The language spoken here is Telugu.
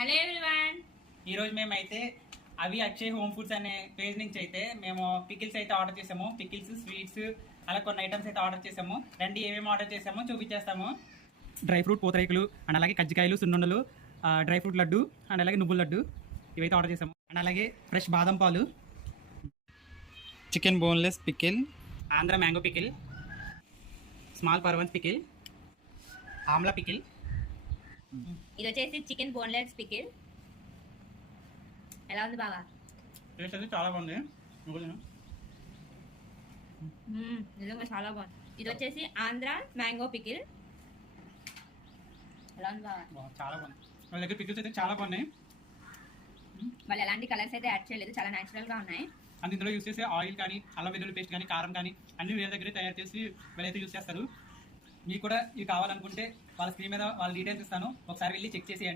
హలో ఎవ్రీవన్, ఈరోజు మేమైతే అవి అక్షయ్ హోమ్ ఫుడ్స్ అనే పేజ్ నుంచి అయితే మేము పికిల్స్ అయితే ఆర్డర్ చేసాము. పికిల్స్, స్వీట్స్ అలా కొన్ని ఐటమ్స్ అయితే ఆర్డర్ చేసాము. రండి ఏమేమి ఆర్డర్ చేసామో చూపించేస్తాము. డ్రై ఫ్రూట్ పూతరేకులు అండ్ అలాగే కజ్జికాయలు, సున్నుండలు, డ్రై ఫ్రూట్ లడ్డు అండ్ అలాగే నువ్వుల లడ్డు ఇవైతే ఆర్డర్ చేసాము. అండ్ అలాగే ఫ్రెష్ బాదం పాలు, chicken boneless pickle, Andhra mango pickle, small prawns pickle, amla pickle. ఇది వచ్చేసి చికెన్ బోన్లెస్ పికిల్. ఎలా ఉంది బాగా? టేస్ట్ అయితే చాలా బాగుంది. నిజంగా చాలా బాగుంది. ఇది వచ్చేసి ఆంధ్ర మ్యాంగో పికిల్. ఎలా ఉంది బాగా? చాలా బాగుంది. వాళ్ళ దగ్గర పికిల్స్ అయితే చాలా బాగున్నాయి. వాళ్ళు ఎలాంటి కలర్స్ అయితే యాడ్ చేయలేదు, చాలా న్యాచురల్ గా ఉన్నాయి. అండ్ ఇందులో యూస్ చేసే ఆయిల్ కానీ, అల్లం వెల్లుల్లి పేస్ట్ కానీ, కారం కానీ అన్ని వేరే దగ్గర తయారు చేసి వీళ్ళైతే యూస్ చేస్తారు. మీకు కూడా ఇవి కావాలనుకుంటే వాళ్ళ స్క్రీన్ మీద వాళ్ళ డీటెయిల్స్ ఇస్తాను, ఒకసారి వెళ్ళి చెక్ చేసేయండి.